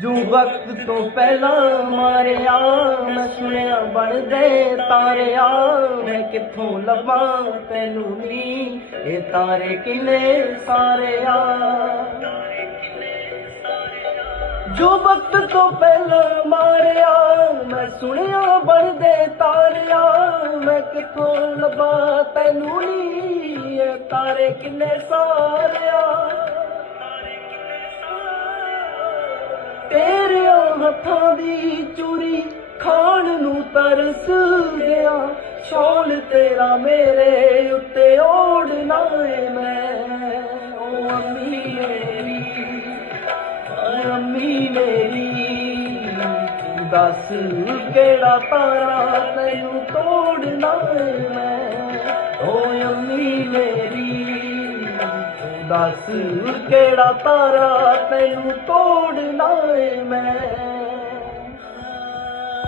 जो वक्त तो पहला मारिया मैं सुनिया बनदे तारिया मैं किथों लभा तैनू नी ये तारे किन्ने सारे आ। जो वक्त तो पहला मारिया मैं सुनिया बनदे तारिया मैं किथों लभा तैनू नी ये तारे किन्ने सारे आ। तेरे हथां दी चूरी खाण नू तरस गया शौल तेरा मेरे उत्ते ओढ़ना है मैं। ओ अम्मी मेरी अम्मी मेरी तू दस केड़ा तारा तैनू तोड़ना है मैं। ओ अम्मी मेरी दस केड़ा तारा तैनू तोड़ना है